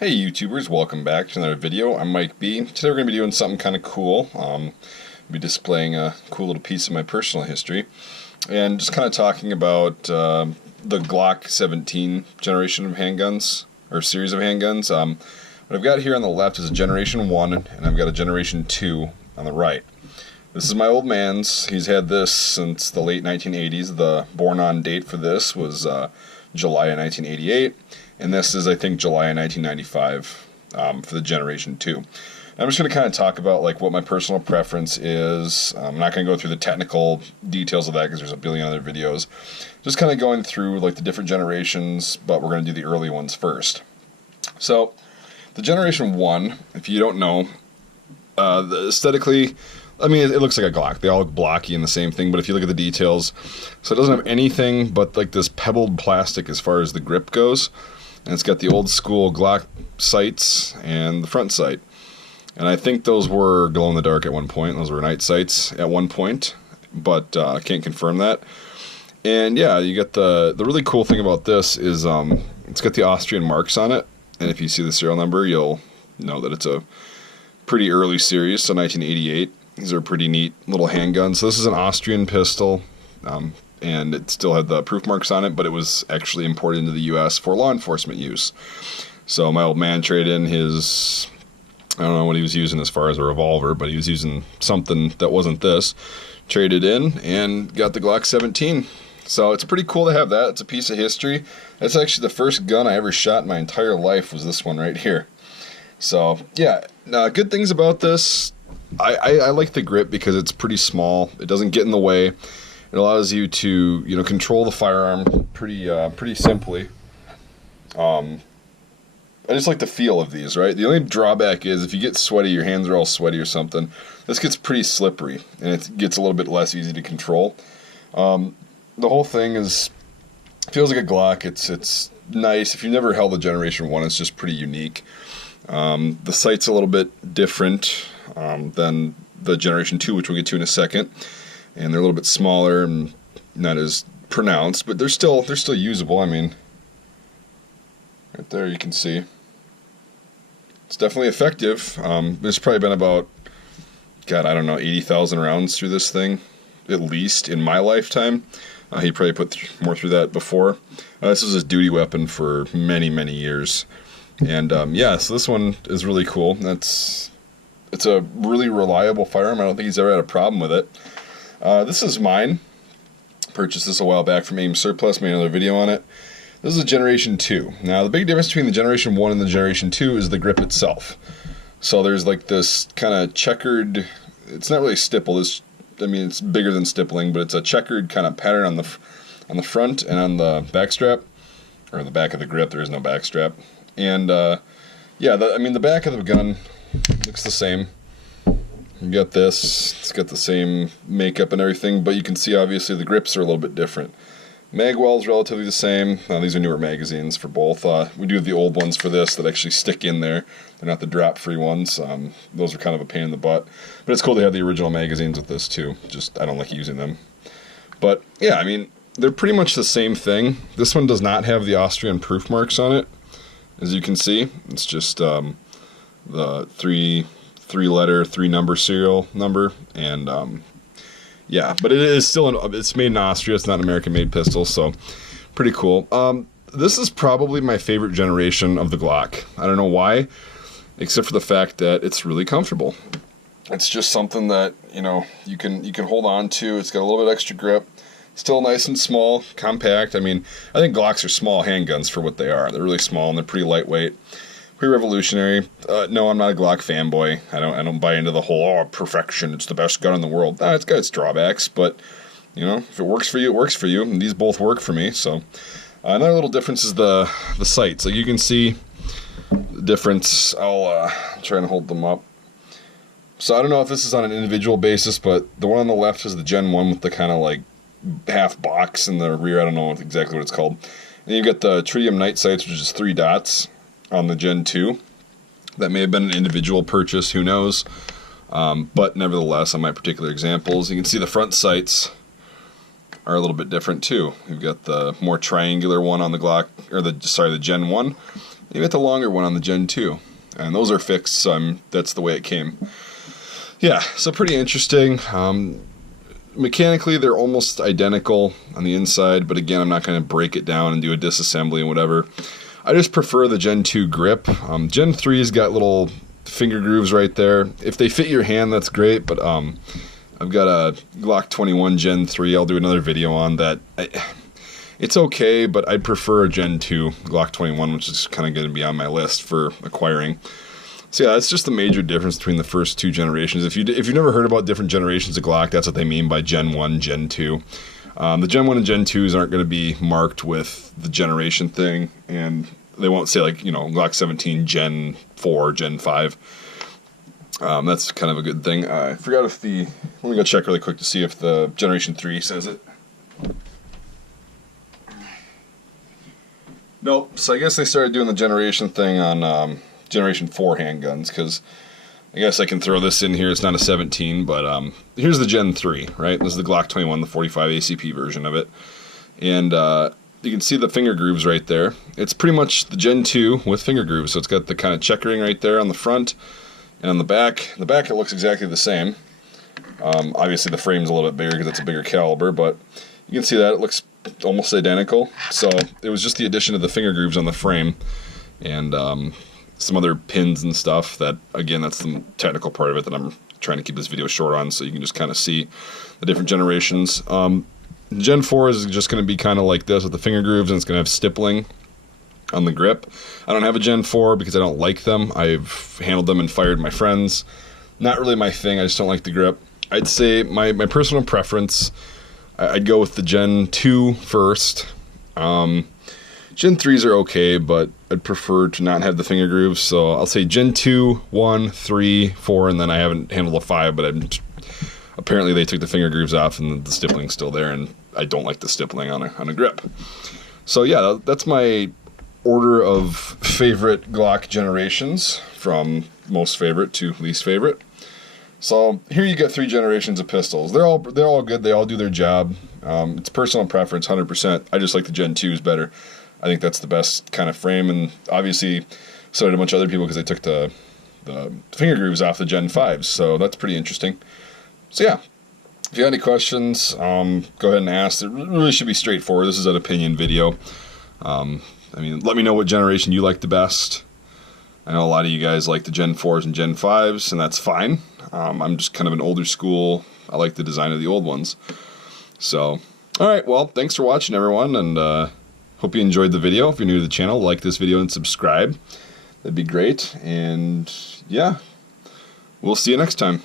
Hey YouTubers, welcome back to another video. I'm Mike B. Today we're going to be doing something kind of cool. Be displaying a cool little piece of my personal history and just kind of talking about the Glock 17 generation of handguns, or series of handguns. What I've got here on the left is a Generation 1 and I've got a Generation 2 on the right. This is my old man's. He's had this since the late 1980s. The born-on date for this was July of 1988. And this is, I think, July of 1995 for the Generation 2. I'm just going to kind of talk about like what my personal preference is. I'm not going to go through the technical details of that because there's a billion other videos. Just kind of going through like the different generations, but we're going to do the early ones first. So, the Generation 1, if you don't know, aesthetically, I mean, it looks like a Glock. They all look blocky and the same thing, but if you look at the details, so it doesn't have anything but like this pebbled plastic as far as the grip goes. And it's got the old school Glock sights and the front sight. And I think those were glow in the dark at one point. Those were night sights at one point, but I can't confirm that. And yeah, you get the really cool thing about this is it's got the Austrian marks on it. And if you see the serial number, you'll know that it's a pretty early series, so 1988. These are pretty neat little handguns. So this is an Austrian pistol. And it still had the proof marks on it, but it was actually imported into the U.S. for law enforcement use. So my old man traded in his, I don't know what he was using as far as a revolver, but he was using something that wasn't this, traded in, and got the Glock 17. So it's pretty cool to have that. It's a piece of history. That's actually the first gun I ever shot in my entire life was this one right here. So yeah, good things about this. I like the grip because it's pretty small. It doesn't get in the way. It allows you to, control the firearm pretty simply. I just like the feel of these, right? The only drawback is if you get sweaty, your hands are all sweaty or something, this gets pretty slippery, and it gets a little bit less easy to control. The whole thing feels like a Glock. It's nice. If you've never held a Generation 1, it's just pretty unique. The sight's a little bit different than the Generation 2, which we'll get to in a second. And they're a little bit smaller and not as pronounced, but they're still usable. I mean, right there you can see. It's definitely effective. There's probably been about, God, I don't know, 80,000 rounds through this thing, at least in my lifetime. He probably put more through that before. This was his duty weapon for many, many years. And yeah, so this one is really cool. It's a really reliable firearm. I don't think he's ever had a problem with it. This is mine. Purchased this a while back from AIM Surplus, made another video on it. This is a Generation 2. Now, the big difference between the Generation 1 and the Generation 2 is the grip itself. So there's like this kind of checkered, it's not really stipple, it's bigger than stippling, but it's a checkered kind of pattern on the front and on the back strap, or the back of the grip. There is no back strap. And yeah, the back of the gun looks the same. You got this, it's got the same makeup and everything, but you can see obviously the grips are a little bit different. Mag well's relatively the same. These are newer magazines for both. We do have the old ones for this that actually stick in there. They're not the drop-free ones. Those are kind of a pain in the butt. But it's cool to have the original magazines with this too. Just, I don't like using them. But yeah, they're pretty much the same thing. This one does not have the Austrian proof marks on it. As you can see, it's just the three-letter, three-number serial number, and yeah, but it is still it's made in Austria. It's not an American-made pistol, so pretty cool. This is probably my favorite generation of the Glock. I don't know why, except for the fact that it's really comfortable. It's just something that you can hold on to. It's got a little bit extra grip. Still nice and small, compact. I think Glocks are small handguns for what they are. They're really small and they're pretty lightweight. Pretty revolutionary. No, I'm not a Glock fanboy. I don't buy into the whole perfection. It's the best gun in the world. It's got its drawbacks, but if it works for you, it works for you. And these both work for me. So another little difference is the sights. Like you can see the difference. I'll try and hold them up. So I don't know if this is on an individual basis, but the one on the left is the Gen 1 with the kind of like half box in the rear. I don't know exactly what it's called. And you've got the tritium night sights, which is 3 dots. On the Gen 2. That may have been an individual purchase, who knows. But nevertheless, on my particular examples, you can see the front sights are a little bit different too. You've got the more triangular one on the Glock, or the Gen 1, You got the longer one on the Gen 2. And those are fixed, so that's the way it came. Yeah, so pretty interesting. Mechanically, they're almost identical on the inside, but again, I'm not going to break it down and do a disassembly and whatever. I just prefer the Gen 2 grip. Gen 3's got little finger grooves right there. If they fit your hand, that's great, but I've got a Glock 21 Gen 3. I'll do another video on that. It's okay, but I'd prefer a Gen 2 Glock 21, which is kind of going to be on my list for acquiring. So yeah, that's just the major difference between the first two generations. If you've never heard about different generations of Glock, that's what they mean by Gen 1, Gen 2. The Gen 1 and Gen 2s aren't going to be marked with the generation thing, and they won't say like, you know, Glock 17 Gen 4, Gen 5. That's kind of a good thing. I forgot if let me go check really quick to see if the Generation 3 says it. Nope, so I guess they started doing the generation thing on Generation 4 handguns, because I guess I can throw this in here. It's not a 17, but here's the Gen 3, right? This is the Glock 21, the 45 ACP version of it. And you can see the finger grooves right there. It's pretty much the Gen 2 with finger grooves, so it's got the kind of checkering right there on the front and on the back. The back, it looks exactly the same. Obviously, the frame's a little bit bigger because it's a bigger caliber, but you can see that it looks almost identical. So it was just the addition of the finger grooves on the frame and some other pins and stuff that, again, that's the technical part of it that I'm trying to keep this video short on, so you can just kind of see the different generations. Gen 4 is just going to be kind of like this with the finger grooves, and it's going to have stippling on the grip. I don't have a Gen 4 because I don't like them. I've handled them and fired my friends. Not really my thing. I just don't like the grip. I'd say my personal preference, I'd go with the Gen 2 first. Gen 3s are okay, but I'd prefer to not have the finger grooves, so I'll say Gen 2, 1, 3, 4, and then I haven't handled a 5, but apparently they took the finger grooves off and the stippling's still there, and I don't like the stippling on a grip. So yeah, that's my order of favorite Glock generations, from most favorite to least favorite. So here you get 3 generations of pistols. They're all good. They all do their job. It's personal preference, 100%. I just like the Gen 2s better. I think that's the best kind of frame, and obviously so did a bunch of other people because they took the finger grooves off the Gen 5s, so that's pretty interesting. So yeah, if you have any questions, go ahead and ask. It really should be straightforward. This is an opinion video. I mean, let me know what generation you like the best. I know a lot of you guys like the Gen 4s and Gen 5s, and that's fine. I'm just kind of an older school. I like the design of the old ones. So, alright, well, thanks for watching, everyone, and hope you enjoyed the video. If you're new to the channel, like this video and subscribe. That'd be great. And yeah, we'll see you next time.